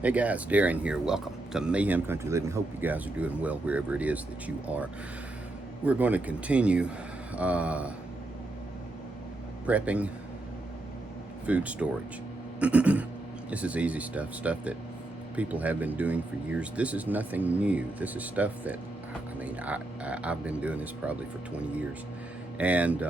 Hey guys, Darren here. Welcome to Mayhem Country Living. Hope you guys are doing well wherever it is that you are. We're going to continue prepping food storage. This is easy stuff that people have been doing for years. This is nothing new. This is stuff that, I've been doing this probably for 20 years. And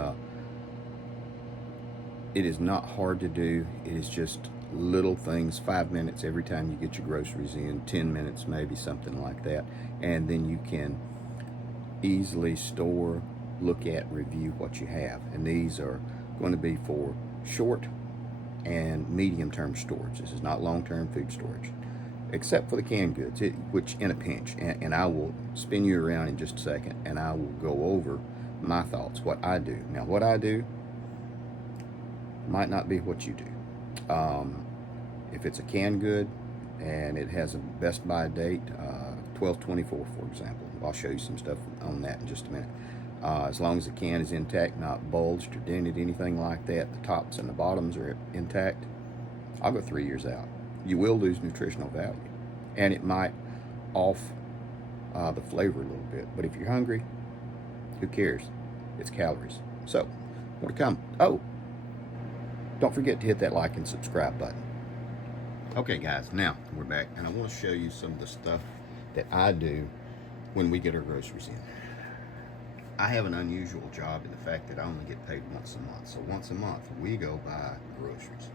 it is not hard to do. It is just little things, 5 minutes every time you get your groceries in, 10 minutes maybe, something like that. And then you can easily store, look at, review what you have. And these are going to be for short and medium term storage. This is not long term food storage, except for the canned goods, which in a pinch. And I will spin you around in just a second and I will go over my thoughts, what I do. Now, what I do might not be what you do. If it's a canned good and it has a Best By date, 12/24, for example, I'll show you some stuff on that in just a minute. As long as the can is intact, not bulged or dented, anything like that, the tops and the bottoms are intact, I'll go 3 years out. You will lose nutritional value, and it might off the flavor a little bit. But if you're hungry, who cares? It's calories. So, more to come. Oh, don't forget to hit that like and subscribe button. Okay guys, now we're back and I want to show you some of the stuff that I do when we get our groceries in. I have an unusual job in the fact that I only get paid once a month. So once a month we go buy groceries,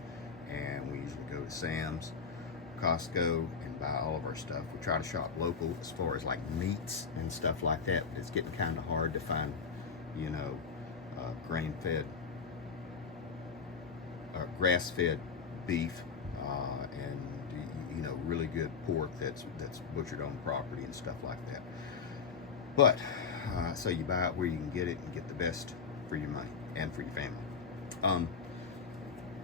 and we usually go to Sam's, Costco, and buy all of our stuff. We try to shop local as far as like meats and stuff like that, but it's getting kind of hard to find, grain-fed, grass-fed beef, and really good pork that's butchered on property and stuff like that. But so you buy it where you can get it and get the best for your money and for your family.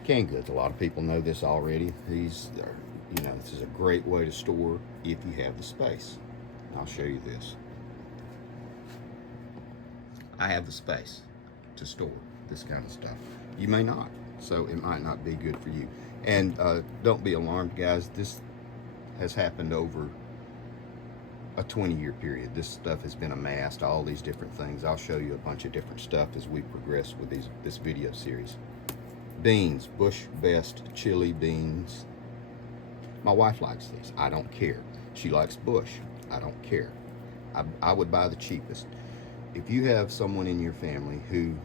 Canned goods, a lot of people know this already. These are, this is a great way to store if you have the space. I'll show you this. I have the space to store this kind of stuff. You may not, so it might not be good for you. And don't be alarmed, guys. This has happened over a 20-year period. This stuff has been amassed, all these different things. I'll show you a bunch of different stuff as we progress with this video series. Beans, Bush Best chili beans. My wife likes these. I don't care. She likes Bush. I don't care. I would buy the cheapest. If you have someone in your family who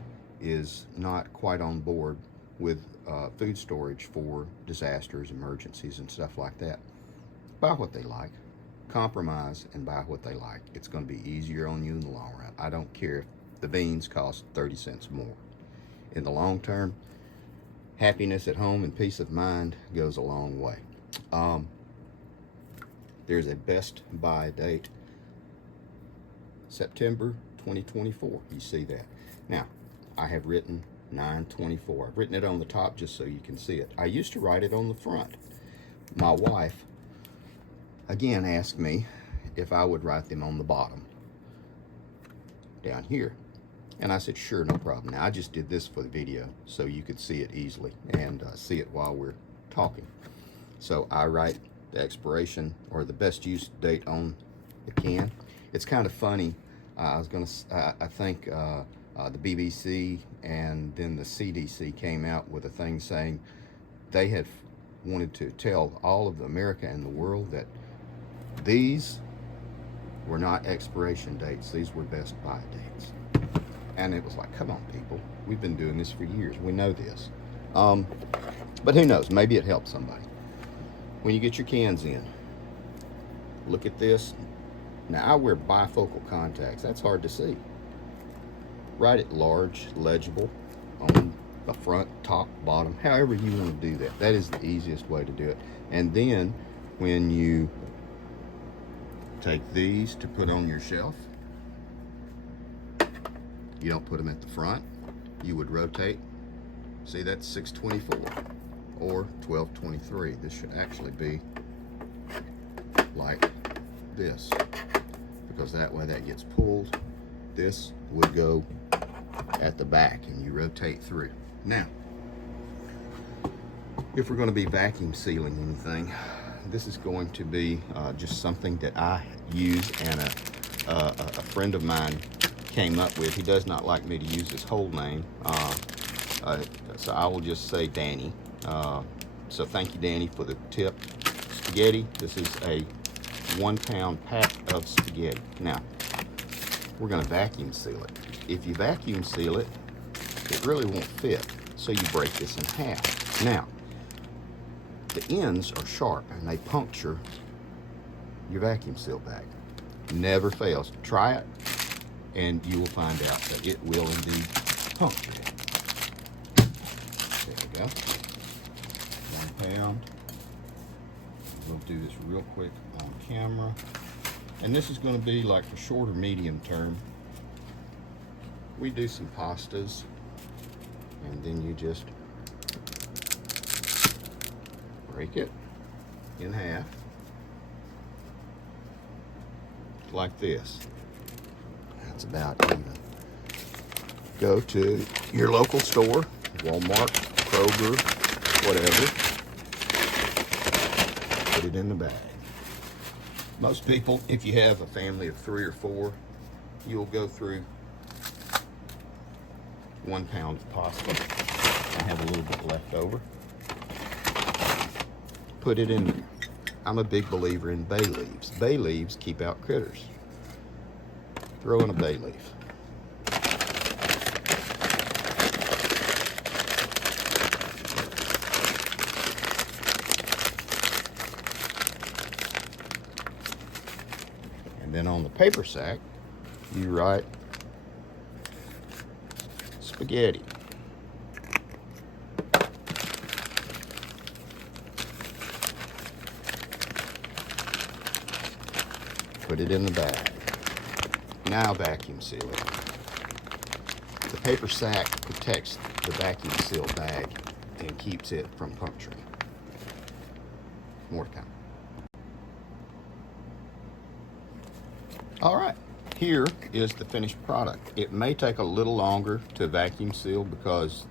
is not quite on board with food storage for disasters, emergencies, and stuff like that, buy what they like. Compromise and buy what they like. It's going to be easier on you in the long run. I don't care if the beans cost 30 cents more. In the long term, happiness at home and peace of mind goes a long way. There's a Best By date, September 2024. You see that. Now, I have written 9/24. I've written it on the top just so you can see it. I used to write it on the front. My wife, again, asked me if I would write them on the bottom, down here. And I said, sure, no problem. Now, I just did this for the video so you could see it easily and see it while we're talking. So I write the expiration or the best use date on the can. It's kind of funny. I think the BBC and then the CDC came out with a thing saying they had wanted to tell all of America and the world that these were not expiration dates, these were Best By dates. And it was like, come on, people, we've been doing this for years, we know this. But who knows, maybe it helps somebody. When you get your cans in, look at this. Now, I wear bifocal contacts, that's hard to see. Write it large, legible, on the front, top, bottom, however you want to do that. That is the easiest way to do it. And then when you take these to put on your shelf, you don't put them at the front. You would rotate. See, that's 6/24 or 12/23. This should actually be like this, because that way that gets pulled. This would go at the back and you rotate through. Now, if we're going to be vacuum sealing anything, this is going to be just something that I use, and a friend of mine came up with. He does not like me to use his whole name, so I will just say Danny. So thank you, Danny, for the tip. Spaghetti, this is a 1 pound pack of spaghetti. Now, we're gonna vacuum seal it. If you vacuum seal it, it really won't fit, so you break this in half. Now, the ends are sharp and they puncture your vacuum seal bag. Never fails. Try it and you will find out that it will indeed puncture it. There we go. 1 pound. We'll do this real quick on camera. And this is going to be like for short or medium term. We do some pastas, and then you just break it in half like this. That's about even. Go to your local store, Walmart, Kroger, whatever. Put it in the bag. Most people, if you have a family of 3 or 4, you'll go through 1 pound of pasta. I have a little bit left over. Put it in there. I'm a big believer in bay leaves. Bay leaves keep out critters. Throw in a bay leaf. And then on the paper sack, you write spaghetti. Put it in the bag. Now vacuum seal it. The paper sack protects the vacuum seal bag and keeps it from puncturing. More to come. All right, here is the finished product. It may take a little longer to vacuum seal because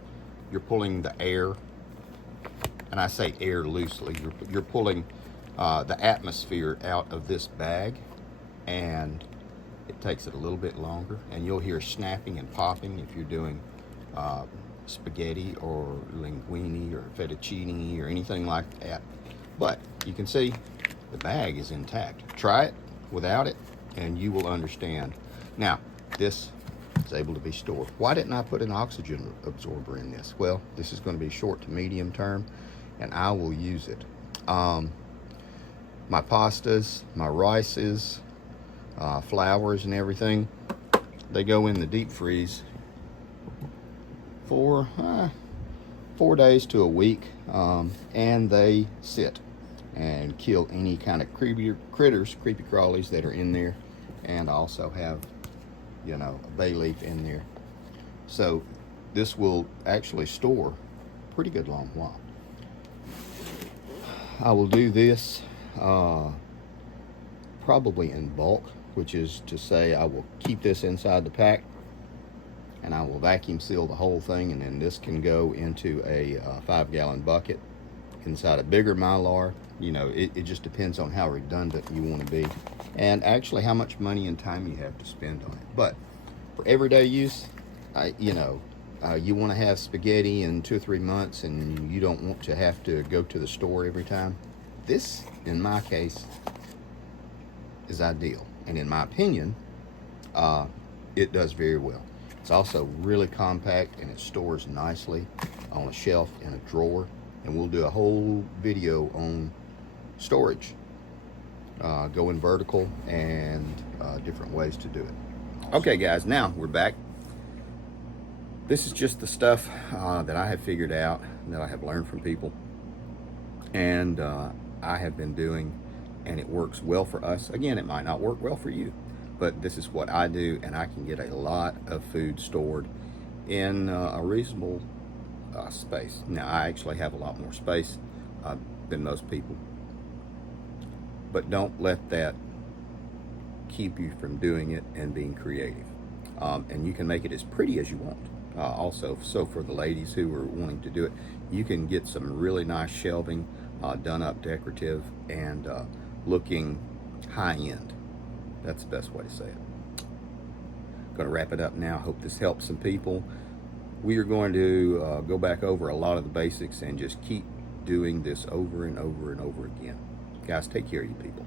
you're pulling the air, and I say air loosely, you're pulling the atmosphere out of this bag, and it takes it a little bit longer, and you'll hear snapping and popping if you're doing spaghetti or linguine or fettuccine or anything like that. But you can see the bag is intact. Try it without it and you will understand. Now, this is able to be stored. Why didn't I put an oxygen absorber in this? Well, this is going to be short to medium term, and I will use it. My pastas, my rices, flours and everything, they go in the deep freeze for 4 days to a week, and they sit and kill any kind of creepy crawlies that are in there, and also have, you know, a bay leaf in there. So this will actually store a pretty good long while. I will do this probably in bulk, which is to say I will keep this inside the pack and I will vacuum seal the whole thing, and then this can go into a 5-gallon bucket inside a bigger Mylar. You know, it just depends on how redundant you want to be, and actually how much money and time you have to spend on it. But for everyday use, you want to have spaghetti in 2 or 3 months and you don't want to have to go to the store every time. This, in my case, is ideal, and in my opinion, it does very well. It's also really compact, and it stores nicely on a shelf in a drawer, and we'll do a whole video on storage, going vertical, and different ways to do it. Okay guys, now we're back. This is just the stuff that I have figured out, that I have learned from people, and I have been doing, and it works well for us. Again, it might not work well for you, but this is what I do, and I can get a lot of food stored in a reasonable space. Now, I actually have a lot more space than most people, but don't let that keep you from doing it and being creative. And you can make it as pretty as you want. Also, so for the ladies who are wanting to do it, you can get some really nice shelving done up decorative, and looking high end. That's the best way to say it. Going to wrap it up now. Hope this helps some people. We are going to go back over a lot of the basics and just keep doing this over and over and over again. Guys, take care of you people.